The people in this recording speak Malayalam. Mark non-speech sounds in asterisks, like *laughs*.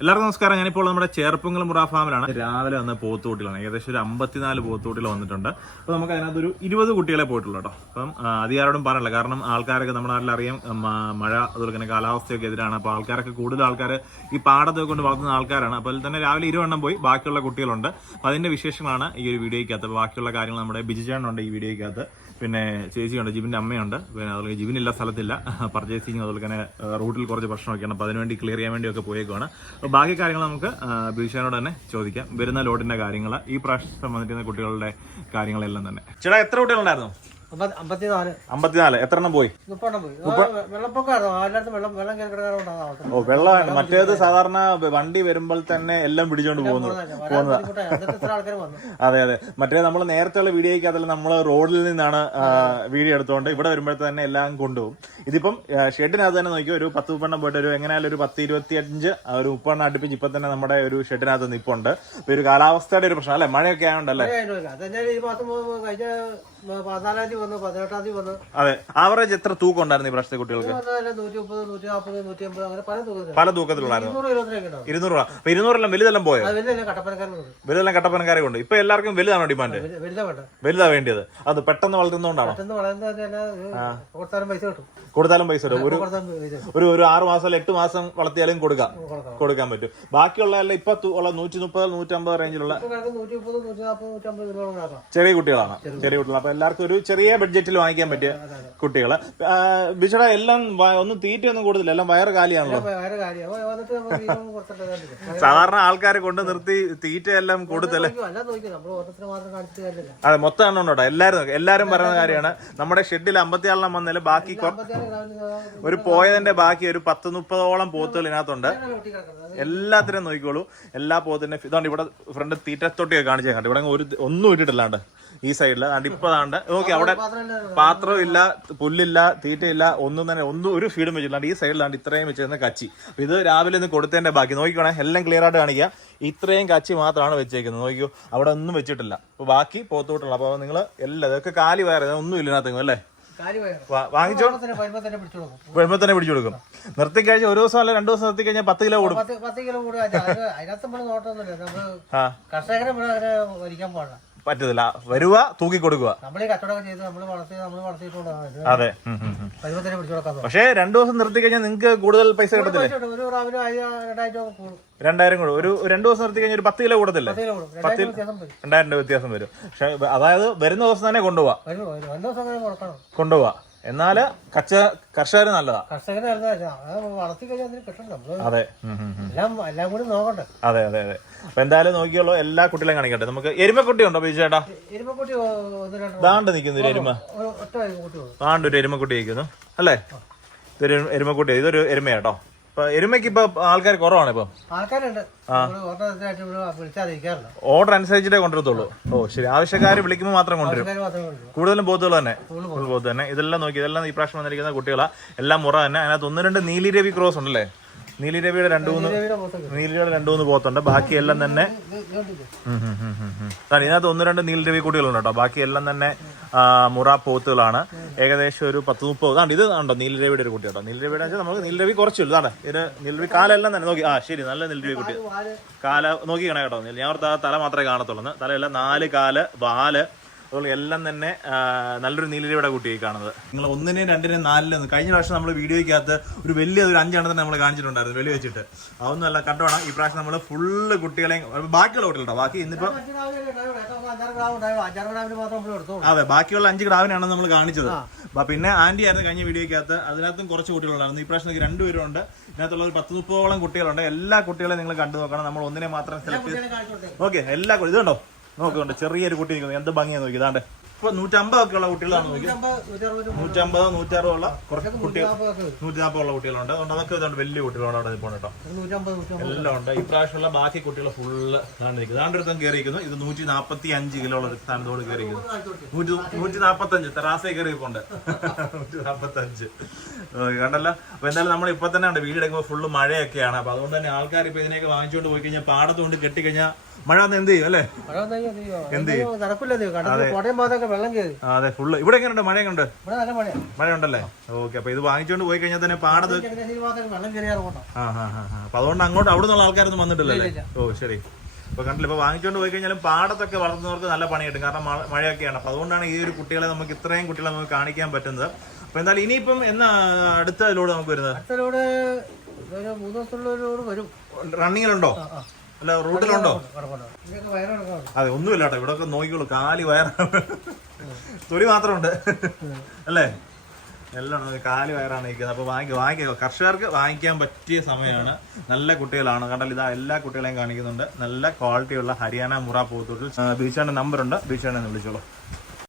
എല്ലാവർക്കും നമസ്കാരം. ഞാനിപ്പോൾ നമ്മുടെ ചേർപ്പുങ്കൽ മുറ ഫാമിലാണ്. രാവിലെ വന്ന പോത്തുകുട്ടികളാണ്. ഏകദേശം ഒരു അമ്പത്തിനാല് പോത്തുകുട്ടികൾ വന്നിട്ടുണ്ട്. അപ്പോൾ നമുക്ക് അതിനകത്ത് ഒരു ഇരുപത് കുട്ടികളെ പോയിട്ടുള്ളൂ കേട്ടോ. അപ്പം അധികാരോടും പറയല്ല കാരണം ആൾക്കാരൊക്കെ നമ്മുടെ നാട്ടിലറിയാം മഴ അതുപോലെ തന്നെ കാലാവസ്ഥയൊക്കെ എതിരാണ്. അപ്പോൾ ആൾക്കാരൊക്കെ കൂടുതൽ ആൾക്കാർ ഈ പാടത്തൊക്കെ കൊണ്ട് വളർത്തുന്ന ആൾക്കാരാണ്. അപ്പോൾ തന്നെ രാവിലെ ഇരുവണ്ണം പോയി. ബാക്കിയുള്ള കുട്ടികളുണ്ട്. അപ്പോൾ അതിന്റെ വിശേഷങ്ങളാണ് ഈ ഒരു വീഡിയോയ്ക്കകത്ത്. ബാക്കിയുള്ള കാര്യങ്ങൾ നമ്മുടെ ബിജുചേട്ടനുണ്ട് ഈ വീഡിയോയ്ക്കകത്ത്. പിന്നെ ചേച്ചിയുണ്ട് ജിബിന്റെ അമ്മയുണ്ട്. പിന്നെ അതുപോലെ ജിബിനില്ല സ്ഥലത്തില്ല. *laughs* പർച്ചേസിങ് അതുപോലെ തന്നെ റൂട്ടിൽ കുറച്ച് പ്രശ്നമൊക്കെയാണ് അപ്പോൾ അതിനുവേണ്ടി ക്ലിയർ ചെയ്യാൻ വേണ്ടിയൊക്കെ പോയേക്കുവാണ്. ബാക്കി കാര്യങ്ങൾ നമുക്ക് ബിഷാനോട് തന്നെ ചോദിക്കാം. വരുന്ന ലോഡിന്റെ കാര്യങ്ങൾ ഈ പ്രാവശ്യം സംബന്ധിക്കുന്ന കുട്ടികളുടെ കാര്യങ്ങളെല്ലാം തന്നെ. ചേട്ടാ എത്ര കുട്ടികളുണ്ടായിരുന്നു? അമ്പത്തിനാല്. അമ്പത്തിനാല്. എത്ര എണ്ണം പോയി. ഓ വെള്ളം മറ്റേത് സാധാരണ വണ്ടി വരുമ്പോൾ തന്നെ എല്ലാം പിടിച്ചോണ്ട് പോകുന്നു. *laughs* അതെ അതെ. മറ്റേ നമ്മൾ നേരത്തെയുള്ള വീഡിയോയ്ക്ക് അതിൽ നമ്മൾ റോഡിൽ നിന്നാണ് വീഡിയോ എടുത്തുകൊണ്ട് ഇവിടെ വരുമ്പോഴത്തെ തന്നെ എല്ലാം കൊണ്ടുപോകും. ഇതിപ്പം ഷെഡിനകത്ത് തന്നെ നോക്കി ഒരു പത്ത് മുപ്പെണ്ണം പോയിട്ട് ഒരു എങ്ങനെയാലും ഒരു പത്ത് ഇരുപത്തി അഞ്ച് ഒരു മുപ്പെണ്ണം അടുപ്പിച്ച് ഇപ്പൊ തന്നെ നമ്മുടെ ഒരു ഷെഡിനകത്ത് നിപ്പുണ്ട്. ഒരു കാലാവസ്ഥയുടെ ഒരു പ്രശ്നം അല്ലെ? മഴയൊക്കെ ആയതുകൊണ്ടല്ലേ പതിനാലാം തീയതി വന്നു പതിനെട്ടാം തീയതി വന്നു. അതെ ആവറേജ് എത്ര തൂക്കം ഉണ്ടായിരുന്നു ഈ പ്രാവശ്യത്തെ കുട്ടികൾക്ക്? വന്നതല്ല നൂറ്റി മുപ്പത് നൂറ്റി നാൽപ്പത് നൂറ്റി അമ്പത് അങ്ങനെ പല തൂക്കത്തിലാണ് പല തൂക്കത്തിലുണ്ടായിരുന്നു. ഇരുന്നൂറ് രൂപ അപ്പൊ ഇരുന്നൂറെല്ലാം വലുതെല്ലാം പോയോ? കട്ടപ്പനക്കാരുണ്ട്. വലുതെല്ലാം കട്ടപ്പനക്കാരെ കൊണ്ട് ഇപ്പൊ എല്ലാവർക്കും വലുതാണോ ഡിമാൻഡ്? വലുതാ വേണ്ട? വലുതാ വേണ്ടിയത്. അത് പെട്ടെന്ന് വളർത്തുന്നതുകൊണ്ടാണോ? പെട്ടെന്ന് കൊടുത്താലും പൈസ കിട്ടും. കൊടുത്താലും പൈസ വരും ഒരു ഒരു ഒരു ആറ് മാസം എട്ട് മാസം വളർത്തിയാലും കൊടുക്കാം. കൊടുക്കാം. കൊടുക്കാൻ പറ്റും. ബാക്കിയുള്ള എല്ലാം ഇപ്പൊ ഉള്ള നൂറ്റി മുപ്പത് നൂറ്റമ്പത് റേഞ്ചിലുള്ള നൂറ്റി അമ്പത് ചെറിയ കുട്ടികളാണ്. ചെറിയ കുട്ടികൾ അപ്പൊ എല്ലാവർക്കും ഒരു ചെറിയ ബഡ്ജറ്റിൽ വാങ്ങിക്കാൻ പറ്റിയ കുട്ടികൾ. ബിച്ചട എല്ലാം ഒന്നും തീറ്റയൊന്നും കൂടുതലില്ല. എല്ലാം വയറ് കാലിയാണല്ലോ. സാധാരണ ആൾക്കാരെ കൊണ്ട് നിർത്തി തീറ്റയെല്ലാം കൊടുത്തല്ലേ കാര്യമില്ല അതെ മൊത്തം എണ്ണം ഉണ്ടോ? എല്ലാരും എല്ലാരും പറയുന്ന കാര്യമാണ്. നമ്മുടെ ഷെഡിൽ അമ്പത്തിയാളെണ്ണം വന്നാലും ബാക്കി ഒരു പോയതിന്റെ ബാക്കി ഒരു പത്ത് മുപ്പതോളം പോത്തുകൾ ഇതിനകത്തുണ്ട്. എല്ലാത്തിനും നോക്കിക്കോളൂ. എല്ലാ പോത്തിന്റെ ഇതുകൊണ്ട് ഇവിടെ ഫ്രണ്ട് തീറ്റത്തൊട്ടിയൊക്കെ കാണിച്ചു കണ്ടു ഇവിടെ ഒരു ഒന്നും ഇട്ടിട്ടില്ലാണ്ട്. ഈ സൈഡിൽ അതുകൊണ്ട് ഇപ്പൊ താണ്ട് നോക്കി അവിടെ പാത്രമില്ല ഇല്ല പുല്ലില്ല തീറ്റയില്ല ഒന്നും തന്നെ ഒന്നും ഒരു ഫീഡും വെച്ചിട്ടുണ്ട് ഈ സൈഡിലാണ്ട് ഇത്രയും വെച്ചിരുന്ന കച്ചി. ഇത് രാവിലെ ഒന്ന് കൊടുത്തതിന്റെ ബാക്കി. നോക്കിക്കോണേ എല്ലാം ക്ലിയർ ആയിട്ട് കാണിക്കുക ഇത്രയും കച്ചി മാത്രമാണ് വെച്ചേക്കുന്നത്. നോക്കിയോ അവിടെ ഒന്നും വെച്ചിട്ടില്ല. അപ്പൊ ബാക്കി പോത്തോട്ടുള്ള അപ്പൊ നിങ്ങൾ എല്ലാം ഇതൊക്കെ കാലി വയറ് ഒന്നും ഇല്ല ഇതിനകത്ത് അല്ലേ? വാങ്ങിച്ചോ? വരുമ്പോ തന്നെ പിടിച്ചു കൊടുക്കും. നിർത്തി കഴിഞ്ഞാൽ ഒരു ദിവസം അല്ല രണ്ടു ദിവസം നിർത്തി കഴിഞ്ഞാൽ പത്ത് കിലോ കൂടും. കർഷകരെ പറ്റത്തില്ല. വരുക തൂക്കി കൊടുക്കുക. അതെ. പക്ഷേ രണ്ടു ദിവസം നിർത്തി കഴിഞ്ഞാൽ നിങ്ങൾക്ക് കൂടുതൽ പൈസ കിട്ടത്തില്ലേ? രണ്ടായിരം കൂടും. ഒരു രണ്ടു ദിവസം നിർത്തി കഴിഞ്ഞാൽ ഒരു പത്ത് കിലോ കൂടത്തില്ലേ? പത്ത് കിലോ കൂടും. രണ്ടായിരം രൂപ വ്യത്യാസം വരും. പക്ഷെ അതായത് വരുന്ന ദിവസം തന്നെ കൊണ്ടുപോവാ. കൊണ്ടുപോവാ. എന്നാൽ കച്ച കർഷകർ നല്ലതാ. കർഷകർ അത് വളർത്തി കഴിഞ്ഞാൽ അതിന് കിട്ടണം നമ്മൾ അതെ. എല്ലാം എല്ലാം കൂടി നോക്കണ്ടേ? അതെ അതെ അതെ. അപ്പൊ എന്തായാലും നോക്കിയുള്ളൂ എല്ലാ കുട്ടികളെയും കാണിക്കട്ടെ. നമുക്ക് എരുമക്കുട്ടി ഉണ്ടോ ബിജു ചേട്ടാ? എരുമക്കുട്ടി ദാണ്ട് നിൽക്കുന്നു ഒരു എരുമ. ദാണ്ട് ഒരു എരുമക്കുട്ടി നിൽക്കുന്നു. അല്ലേ? ഇതൊരു എരുമക്കുട്ടി ഇതൊരു എരുമയാട്ടോ. എരുമയ്ക്ക് ഇപ്പൊ ആൾക്കാർ കുറവാണ് ഇപ്പൊ. ആൾക്കാരുണ്ട്. ഓർഡർ അനുസരിച്ചിട്ടേ കൊണ്ടുവരത്തുള്ളൂ. ഓ ശരി. ആവശ്യക്കാർ വിളിക്കുമ്പോൾ മാത്രം കൊണ്ടുവരും. കൂടുതലും പോത്തുകൾ തന്നെ. കൂടുതൽ തന്നെ. ഇതെല്ലാം നോക്കി ഇതെല്ലാം ഈ പ്രാവശ്യം വന്നിരിക്കുന്ന കുട്ടികളാ. എല്ലാം മുറ തന്നെ. അതിനകത്ത് ഒന്ന് രണ്ട് നീലി രവി ക്രോസ് ഉണ്ടല്ലേ? നീലി രണ്ടു മൂന്ന് നീലിരവിയുടെ രണ്ടു മൂന്ന് പോത്തുണ്ട്. ബാക്കിയെല്ലാം തന്നെ ഇതിനകത്ത് ഒന്ന് രണ്ട് നീലിരവി രവി കുട്ടികളുണ്ട് കേട്ടോ. ബാക്കി എല്ലാം തന്നെ മുറ പോത്തുകളാണ്. ഏകദേശം ഒരു പത്ത് മുപ്പത്. ഇത് ഉണ്ടോ നീലരവിയുടെ ഒരു കുട്ടി കേട്ടോ. നീലരവിയുടെ നമുക്ക് നീലരവി കുറച്ചുള്ളൂ. ഇതാണ് ഇത് നീലരവി കാലെല്ലാം തന്നെ. നോക്കി. ആ ശരി. നല്ല നീലരവി കുട്ടി. കാല നോക്കി കാണാം കേട്ടോ. ഞാൻ ഓർത്ത് ആ തല മാത്രമേ കാണത്തുള്ളൂ. തലയെല്ലാം നാല് കാൽ വാൽ. അതുപോലെ എല്ലാം തന്നെ നല്ലൊരു നീലരയുടെ കുട്ടിയായി കാണുന്നത്. നിങ്ങൾ ഒന്നിനെയും രണ്ടിനെയും നാലിനും കഴിഞ്ഞ പ്രാവശ്യം നമ്മൾ വീഡിയോയ്ക്കകത്ത് ഒരു വലിയ ഒരു അഞ്ചാണ് തന്നെ നമ്മൾ കാണിച്ചിട്ടുണ്ടായിരുന്നു വെളി വെച്ചിട്ട്. അതൊന്നുമല്ല കണ്ടോണം ഈ പ്രാവശ്യം നമ്മൾ ഫുള്ള് കുട്ടികളെയും ബാക്കിയുള്ള കുട്ടികളുണ്ടോ? ബാക്കി ഇന്നിപ്പോ. അതെ ബാക്കിയുള്ള അഞ്ച് ഗ്രാവിനാണ് നമ്മൾ കാണിച്ചത്. അപ്പൊ പിന്നെ ആന്റി ആയിരുന്നു കഴിഞ്ഞ വീഡിയോയ്ക്കകത്ത് അതിനകത്തും കുറച്ച് കുട്ടികളുണ്ടായിരുന്നു. ഈ പ്രാവശ്യം രണ്ടുപേരുണ്ട് ഇതിനകത്തുള്ള ഒരു പത്ത് മുപ്പതോളം കുട്ടികളുണ്ട്. എല്ലാ കുട്ടികളെയും നിങ്ങൾ കണ്ടു നോക്കണം. നമ്മൾ ഒന്നിനെ മാത്രം സെലക്ട്. ഓക്കെ എല്ലാ ഇതുണ്ടോ? നോക്കുന്നുണ്ട് ചെറിയൊരു കുട്ടി നിൽക്കുന്നു. എന്ത് ഭംഗിയാണ് നോക്കി ഇതാണ്ട്. ഇപ്പൊ നൂറ്റമ്പത് ഒക്കെ ഉള്ള കുട്ടികളാണ് നൂറ്റമ്പത്, നൂറ്ററുപത്, ഉള്ള കുറച്ച് കുട്ടികൾ നൂറ്റി നാൽപ്പത് നാൽപ്പതുള്ള കുട്ടികളുണ്ട്. അതുകൊണ്ട് അതൊക്കെ ഇതുകൊണ്ട് വലിയ കുട്ടികളാണ് അവിടെ പോകണം കേട്ടോ. എല്ലാം ഉണ്ട്. ഈ പ്രാവശ്യമുള്ള ബാക്കി കുട്ടികൾ ഫുള്ള് ഇതാണ്ട് ഒരുത്തം കയറിയിരിക്കുന്നു. ഇത് നൂറ്റി നാൽപ്പത്തി അഞ്ച് കിലോ ഉള്ള സ്ഥാനത്തോട് കയറിയിരിക്കുന്നു. നൂറ്റി നാപ്പത്തി അഞ്ച് തെറാസേ കയറിയിപ്പോണ്ട് നൂറ്റി നാപ്പത്തഞ്ച് കണ്ടല്ലോ? അപ്പൊ എന്തായാലും നമ്മൾ ഇപ്പൊ തന്നെ ഉണ്ട്. വീടെടുക്കുമ്പോൾ ഫുള്ള് മഴയൊക്കെയാണ്. അപ്പൊ അതുകൊണ്ട് തന്നെ ആൾക്കാർ ഇപ്പൊ ഇതിനെയൊക്കെ വാങ്ങിച്ചുകൊണ്ട് പോയി കഴിഞ്ഞാൽ പാടത്തുകൊണ്ട് കെട്ടിക്കഴിഞ്ഞാൽ മഴ വന്ന് എന്ത് ചെയ്യും അല്ലേ? എന്ത് ചെയ്യും? അതെ ഫുള്ള് ഇവിടെ എങ്ങനെയുണ്ട്? മഴ മഴയുണ്ടല്ലേ? ഓക്കെ അപ്പൊ ഇത് വാങ്ങിച്ചോണ്ട് പോയി കഴിഞ്ഞാൽ തന്നെ പാടത്ത് കൊണ്ടോ? ആ ആ. അപ്പൊ അതുകൊണ്ട് അങ്ങോട്ട് അവിടെ നിന്നുള്ള ആൾക്കാരൊന്നും വന്നിട്ടില്ലല്ലേ? ഓ ശരി. ഇപ്പൊ കണ്ടില്ല ഇപ്പൊ വാങ്ങിച്ചോണ്ട് പോയി കഴിഞ്ഞാലും പാടത്തൊക്കെ വളർത്തുന്നവർക്ക് നല്ല പണി കിട്ടും കാരണം മഴയൊക്കെയാണ്. അപ്പൊ അതുകൊണ്ടാണ് ഈ ഒരു കുട്ടികളെ നമുക്ക് ഇത്രയും കുട്ടികളെ നമുക്ക് കാണിക്കാൻ പറ്റുന്നത്. അപ്പൊ എന്തായാലും ഇനിയിപ്പം എന്നാ അടുത്ത ലോഡ് നമുക്ക് വരുന്നത്? അടുത്തലോട് ഒരു മൂന്ന് ദിവസത്തിനുള്ളിലോട് വരും. റണ്ണിങ്ങിലുണ്ടോ? അല്ല റൂട്ടിലുണ്ടോ? അതെ ഒന്നുമില്ല കേട്ടോ ഇവിടെ ഒക്കെ നോക്കിക്കോളൂ. കാലി വയറാണ് തൊലി മാത്രമുണ്ട്. അല്ലേ? എല്ലാം. കാലി വയറാണ് ഇരിക്കുന്നത് അപ്പൊ വാങ്ങി വാങ്ങിക്കോ. കർഷകർക്ക് വാങ്ങിക്കാൻ പറ്റിയ സമയമാണ്. നല്ല കുട്ടികളാണ്. കണ്ടാൽ ഇതാ എല്ലാ കുട്ടികളെയും കാണിക്കുന്നുണ്ട്. നല്ല ക്വാളിറ്റിയുള്ള ഹരിയാന മുറ പോത്തൂട്ടിൽ. ബീച്ചാണ്ട് നമ്പർ ഉണ്ട്. ബീച്ചാനെ വിളിച്ചോളൂ.